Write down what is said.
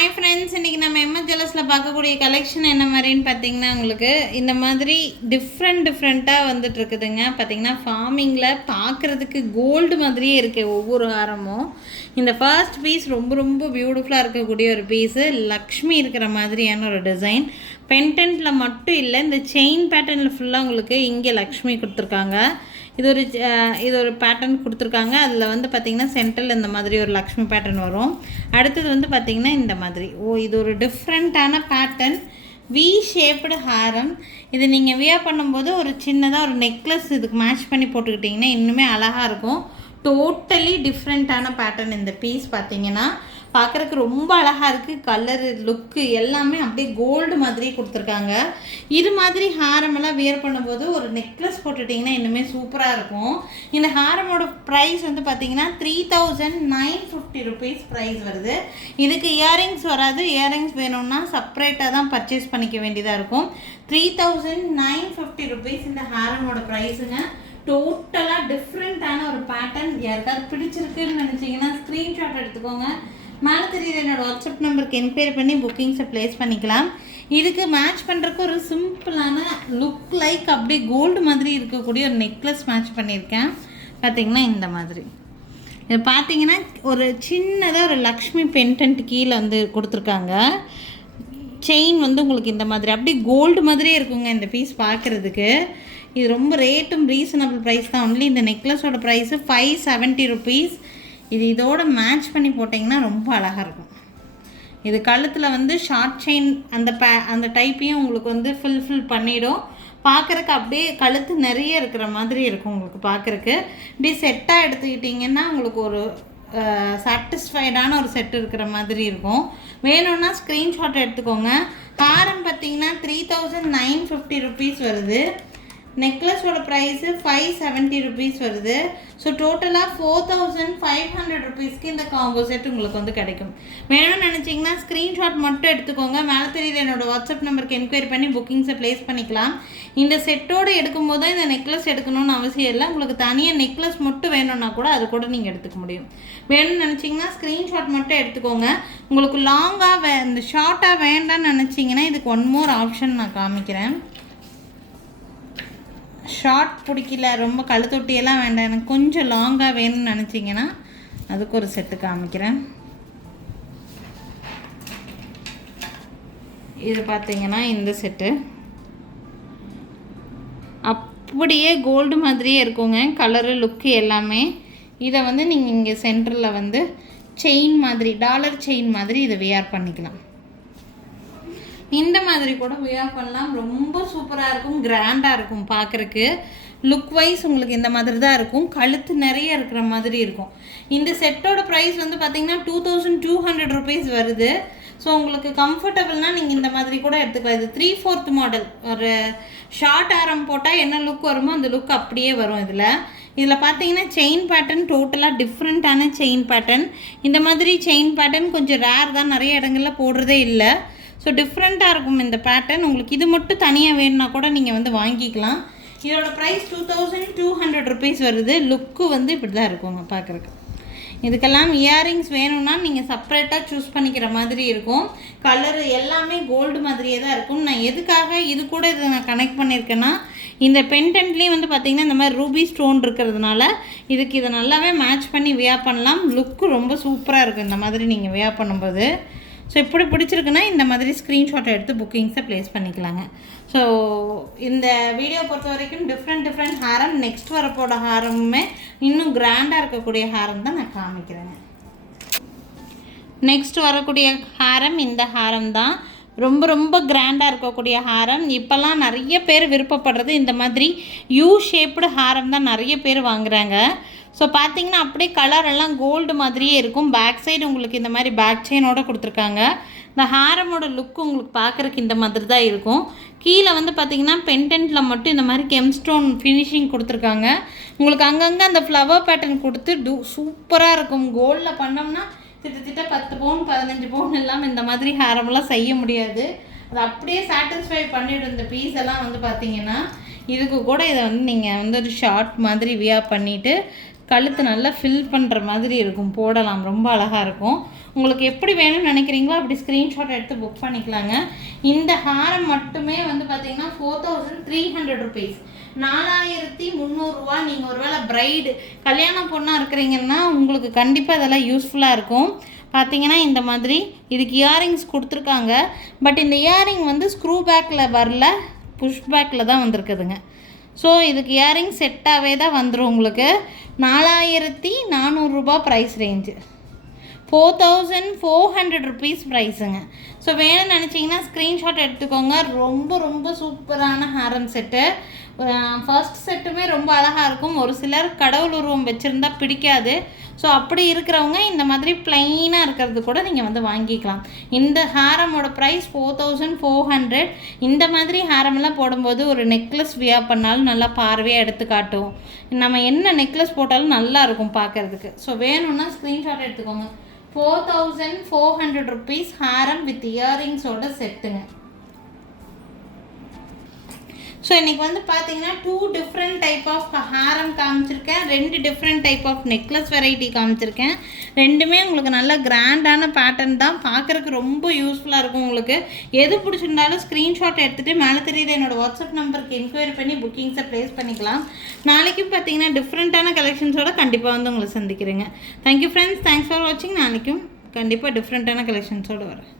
Hi friends, இன்றைக்கி நம்ம MS ஜுவல்லர்ஸில் பார்க்கக்கூடிய கலெக்ஷன் என்ன மாதிரின்னு பார்த்தீங்கன்னா, உங்களுக்கு இந்த மாதிரி டிஃப்ரெண்ட்டாக வந்துட்டுருக்குதுங்க. பார்த்திங்கன்னா ஃபார்மிங்கில் பார்க்குறதுக்கு கோல்டு மாதிரியே இருக்குது ஒவ்வொரு ஹாரமும். இந்த ஃபர்ஸ்ட் பீஸ் ரொம்ப பியூட்டிஃபுல்லாக இருக்கக்கூடிய ஒரு பீஸு, லக்ஷ்மி இருக்கிற மாதிரியான ஒரு டிசைன். பென்டென்ட்டில் மட்டும் இல்லை, இந்த செயின் பேட்டர்னில் ஃபுல்லாக உங்களுக்கு இங்கே லக்ஷ்மி கொடுத்துருக்காங்க. இது ஒரு பேட்டர்ன் கொடுத்துருக்காங்க. அதில் வந்து பார்த்திங்கன்னா சென்ட்ரல் இந்த மாதிரி ஒரு லக்ஷ்மி பேட்டர்ன் வரும். அடுத்தது வந்து பார்த்திங்கன்னா இந்த மாதிரி இது ஒரு டிஃப்ரெண்ட்டான பேட்டர்ன், வி ஷேப்டு ஹாரம். இது நீங்கள் வியர் பண்ணும்போது ஒரு சின்னதாக ஒரு நெக்லஸ் இதுக்கு மேட்ச் பண்ணி போட்டுக்கிட்டிங்கன்னா இன்னுமே அழகாக இருக்கும். டோட்டலி டிஃப்ரெண்ட்டான பேட்டர்ன். இந்த பீஸ் பார்த்திங்கன்னா பார்க்குறதுக்கு ரொம்ப அழகாக இருக்குது. கலரு, லுக்கு எல்லாமே அப்படியே கோல்டு மாதிரியே கொடுத்துருக்காங்க. இது மாதிரி ஹாரமெல்லாம் வியர் பண்ணும்போது ஒரு நெக்லஸ் போட்டுட்டிங்கன்னா இன்னுமே சூப்பராக இருக்கும். இந்த ஹாரமோட ப்ரைஸ் வந்து பார்த்திங்கன்னா 3950 ருபீஸ் ப்ரைஸ் வருது. இதுக்கு இயரிங்ஸ் வராது. இயரிங்ஸ் வேணும்னா செப்பரேட்டாக தான் பர்ச்சேஸ் பண்ணிக்க வேண்டியதாக இருக்கும். 3950 ருபீஸ் இந்த ஹாரமோட ப்ரைஸுங்க. டோட்டலாக டிஃப்ரெண்ட்டான ஒரு பேட்டர்ன். யாருக்காவது பிடிச்சிருக்குன்னு நினச்சிங்கன்னா ஸ்க்ரீன்ஷாட் எடுத்துக்கோங்க. மேலே தெரியுற என்னோடய வாட்ஸ்அப் நம்பருக்கு என்கொயரி பண்ணி புக்கிங்ஸை ப்ளேஸ் பண்ணிக்கலாம். இதுக்கு மேட்ச் பண்ணுறதுக்கு ஒரு சிம்பிளான லுக் லைக் அப்படியே கோல்டு மாதிரி இருக்கக்கூடிய ஒரு நெக்லஸ் மேட்ச் பண்ணியிருக்கேன். பார்த்திங்கன்னா இந்த மாதிரி இது பார்த்திங்கன்னா ஒரு சின்னதாக ஒரு லக்ஷ்மி பென்டென்ட் கீழே வந்து கொடுத்துருக்காங்க. செயின் வந்து உங்களுக்கு இந்த மாதிரி அப்படியே கோல்டு மாதிரியே இருக்குங்க இந்த பீஸ் பார்க்குறதுக்கு. இது ரொம்ப ரேட்டும் ரீசனபிள் ப்ரைஸ் தான். ஒன்லி இந்த நெக்லஸோட ப்ரைஸு 570 ருபீஸ். இதோட மேட்ச் பண்ணி போட்டிங்கன்னா ரொம்ப அழகாக இருக்கும். இது கழுத்தில் வந்து ஷார்ட் செயின் அந்த டைப்பையும் உங்களுக்கு வந்து ஃபில் பண்ணிடும். பார்க்குறக்கு அப்படியே கழுத்து நிறைய இருக்கிற மாதிரி இருக்கும் உங்களுக்கு பார்க்குறக்கு. இப்படி செட்டாக எடுத்துக்கிட்டிங்கன்னா உங்களுக்கு ஒரு சாட்டிஸ்ஃபைடான ஒரு செட் இருக்கிற மாதிரி இருக்கும். வேணும்னா ஸ்க்ரீன்ஷாட் எடுத்துக்கோங்க. ஹாரம் பார்த்திங்கன்னா 3950 ருபீஸ் வருது. நெக்லஸோட ப்ரைஸு 570 ருபீஸ் வருது. ஸோ டோட்டலாக 4500 ருபீஸ்க்கு இந்த காம்போ செட் உங்களுக்கு வந்து கிடைக்கும். வேணும்னு நினச்சிங்கன்னா ஸ்க்ரீன்ஷாட் மட்டும் எடுத்துக்கோங்க. மேலே தெரியுது என்னோடய வாட்ஸ்அப் நம்பருக்கு என்கொயரி பண்ணி புக்கிங்ஸை ப்ளேஸ் பண்ணிக்கலாம். இந்த செட்டோடு எடுக்கும்போது தான் இந்த நெக்லஸ் எடுக்கணும்னு அவசியம் இல்லை. உங்களுக்கு தனியாக நெக்லஸ் மட்டும் வேணும்னா கூட அது கூட நீங்கள் எடுத்துக்க முடியும். வேணும்னு நினச்சிங்கன்னா ஸ்க்ரீன்ஷாட் மட்டும் எடுத்துக்கோங்க. உங்களுக்கு லாங்காக இந்த ஷார்ட்டாக வேண்டாம்னு நினச்சிங்கன்னா இதுக்கு ஒன் மோர் ஆப்ஷன் நான் காமிக்கிறேன். ஷார்ட் பிடிக்கல, ரொம்ப கழுத்தொட்டியெல்லாம் வேண்டாம், எனக்கு கொஞ்சம் லாங்காக வேணும்னு நினச்சிங்கன்னா அதுக்கு ஒரு செட்டு காமிக்கிறேன். இது பார்த்திங்கன்னா இந்த செட்டு அப்படியே கோல்டு மாதிரியே இருக்குங்க. கலரு, லுக்கு எல்லாமே. இதை வந்து நீங்கள் இங்கே சென்டரில் வந்து செயின் மாதிரி, டாலர் செயின் மாதிரி இதை வியர் பண்ணிக்கலாம். இந்த மாதிரி கூட வியர் பண்ணலாம். ரொம்ப சூப்பராக இருக்கும், கிராண்டாக இருக்கும் பார்க்குறக்கு. லுக் வைஸ் உங்களுக்கு இந்த மாதிரி தான் இருக்கும். கழுத்து நிறைய இருக்கிற மாதிரி இருக்கும். இந்த செட்டோட ப்ரைஸ் வந்து பார்த்திங்கன்னா 2200 ருபீஸ் வருது. ஸோ உங்களுக்கு கம்ஃபர்டபுள்னால் நீங்கள் இந்த மாதிரி கூட எடுத்துக்கலாம். இது 3/4 மாடல். ஒரு ஷார்ட் ஆரம் போட்டால் என்ன லுக் வருமோ அந்த லுக் அப்படியே வரும். இதில் பார்த்தீங்கன்னா செயின் பேட்டர்ன் டோட்டலாக டிஃப்ரெண்ட்டான செயின் பேட்டர்ன். இந்த மாதிரி செயின் பேட்டர்ன் கொஞ்சம் ரேர் தான், நிறைய இடங்களில் போடுறதே இல்லை. ஸோ டிஃப்ரெண்ட்டாக இருக்கும் இந்த பேட்டர்ன். உங்களுக்கு இது மட்டும் தனியாக வேணும்னா கூட நீங்கள் வந்து வாங்கிக்கலாம். இதோட ப்ரைஸ் 2200 ருபீஸ் வருது. லுக்கு வந்து இப்படி தான் இருக்குங்க பார்க்குறக்கு. இதுக்கெல்லாம் இயரிங்ஸ் வேணும்னா நீங்கள் செப்பரேட்டாக சூஸ் பண்ணிக்கிற மாதிரி இருக்கும். கலரு எல்லாமே கோல்டு மாதிரியே தான் இருக்கும். நான் எதுக்காக இது கூட இதை நான் கனெக்ட் பண்ணியிருக்கேன்னா, இந்த பென்டென்ட்லேயும் வந்து பார்த்திங்கன்னா இந்த மாதிரி ரூபி ஸ்டோன் இருக்கிறதுனால இதுக்கு இதை நல்லாவே மேட்ச் பண்ணி வியர் பண்ணலாம். லுக்கு ரொம்ப சூப்பராக இருக்கும் இந்த மாதிரி நீங்கள் வியர் பண்ணும்போது. ஸோ இப்படி பிடிச்சிருக்குன்னா இந்த மாதிரி ஸ்க்ரீன்ஷாட் எடுத்து புக்கிங்ஸை ப்ளேஸ் பண்ணிக்கலாங்க. ஸோ இந்த வீடியோ பொறுத்த வரைக்கும் டிஃப்ரெண்ட் ஹாரம். நெக்ஸ்ட் வரப்போட ஹாரமுமே இன்னும் கிராண்டாக இருக்கக்கூடிய ஹாரம் தான் நான் காமிக்கிறேங்க. நெக்ஸ்ட் வரக்கூடிய ஹாரம் இந்த ஹாரம் தான். ரொம்ப கிராண்டாக இருக்கக்கூடிய ஹாரம். இப்போல்லாம் நிறைய பேர் விருப்பப்படுறது இந்த மாதிரி யூ ஷேப்டு ஹாரம் தான் நிறைய பேர் வாங்குகிறாங்க. ஸோ பார்த்திங்கன்னா அப்படியே கலர் எல்லாம் கோல்டு மாதிரியே இருக்கும். பேக் சைடு உங்களுக்கு இந்த மாதிரி பேக் செயினோடு கொடுத்துருக்காங்க. இந்த ஹாரமோட லுக்கு உங்களுக்கு பார்க்குறக்கு இந்த மாதிரி தான் இருக்கும். கீழே வந்து பார்த்திங்கன்னா பென்டென்ட்டில் மட்டும் இந்த மாதிரி கெம்ஸ்டோன் ஃபினிஷிங் கொடுத்துருக்காங்க. உங்களுக்கு அங்கங்கே அந்த ஃப்ளவர் பேட்டர்ன் கொடுத்து சூப்பராக இருக்கும். கோல்டில் பண்ணோம்னா கிட்டத்தட்ட 10 பவுன் 15 பவுன் எல்லாம் இந்த மாதிரி ஹாரமெல்லாம் செய்ய முடியாது. அது அப்படியே சாட்டிஸ்ஃபை பண்ணிவிடும். இந்த பீஸ் எல்லாம் வந்து பார்த்திங்கன்னா இதுக்கு கூட இதை வந்து நீங்கள் வந்து ஒரு ஷார்ட் மாதிரி வியர் பண்ணிவிட்டு கழுத்து நல்லா ஃபில் பண்ணுற மாதிரி இருக்கும், போடலாம், ரொம்ப அழகாக இருக்கும். உங்களுக்கு எப்படி வேணும்னு நினைக்கிறீங்களோ அப்படி ஸ்க்ரீன்ஷாட் எடுத்து புக் பண்ணிக்கலாங்க. இந்த ஹாரம் மட்டுமே வந்து பார்த்தீங்கன்னா 4300 rupees, 4300 நீங்கள் ஒருவேளை பிரைடு கல்யாணம் பொண்ணாக இருக்கிறீங்கன்னா உங்களுக்கு கண்டிப்பாக இதெல்லாம் யூஸ்ஃபுல்லாக இருக்கும். பார்த்தீங்கன்னா இந்த மாதிரி இதுக்கு இயரிங்ஸ் கொடுத்துருக்காங்க. பட் இந்த இயரிங் வந்து ஸ்க்ரூ பேக்கில் வரல, புஷ் பேக்கில் தான் வந்திருக்குதுங்க. ஸோ இதுக்கு இயரிங் செட்டாகவே தான் வந்துடும் உங்களுக்கு. 4400 ப்ரைஸ் ரேஞ்சு, 4400 rupees ப்ரைஸுங்க. ஸோ வேணும்னு நினச்சிங்கன்னா ஸ்க்ரீன்ஷாட் எடுத்துக்கோங்க. ரொம்ப ரொம்ப சூப்பரான ஹாரம் செட்டு. ஃபர்ஸ்ட் செட்டுமே ரொம்ப அழகாக இருக்கும். ஒரு சிலர் கடவுள் உருவம் வச்சுருந்தா பிடிக்காது. ஸோ அப்படி இருக்கிறவங்க இந்த மாதிரி ப்ளைனாக இருக்கிறது கூட நீங்கள் வந்து வாங்கிக்கலாம். இந்த ஹாரமோட ப்ரைஸ் 4400. இந்த மாதிரி ஹாரமெல்லாம் போடும்போது ஒரு நெக்லஸ் வியர் பண்ணாலும் நல்லா பார்வையாக எடுத்து காட்டும். நம்ம என்ன நெக்லஸ் போட்டாலும் நல்லா இருக்கும் பார்க்குறதுக்கு. ஸோ வேணும்னா ஸ்க்ரீன்ஷாட் எடுத்துக்கோங்க. 4400 rupees ஹாரம் வித் இயரிங்ஸோட செட்டுங்க. ஸோ இன்றைக்கி வந்து பார்த்தீங்கன்னா 2 different டைப் ஆஃப் ஹாரம் காமிச்சிருக்கேன், 2 different type of necklace variety காமிச்சிருக்கேன். ரெண்டுமே உங்களுக்கு நல்ல கிராண்டான பேட்டர்ன் தான், பார்க்குறதுக்கு ரொம்ப யூஸ்ஃபுல்லாக இருக்கும். உங்களுக்கு எது பிடிச்சிருந்தாலும் ஸ்க்ரீன்ஷாட் எடுத்துகிட்டு மேலே தெரியுது என்னோடய வாட்ஸ்அப் நம்பருக்கு என்கொயரி பண்ணி புக்கிங்ஸை ப்ளேஸ் பண்ணிக்கலாம். நாளைக்கும் பார்த்தீங்கன்னா டிஃப்ரெண்ட்டான கலெக்ஷன்ஸோடு கண்டிப்பாக வந்து உங்களை சந்திக்கிறேங்க. தேங்க்யூ ஃப்ரெண்ட்ஸ், தேங்க்ஸ் ஃபார் வாட்சிங். நாளைக்கும் கண்டிப்பாக டிஃப்ரெண்ட்டான கலெக்ஷன்ஸோடு வரேன்.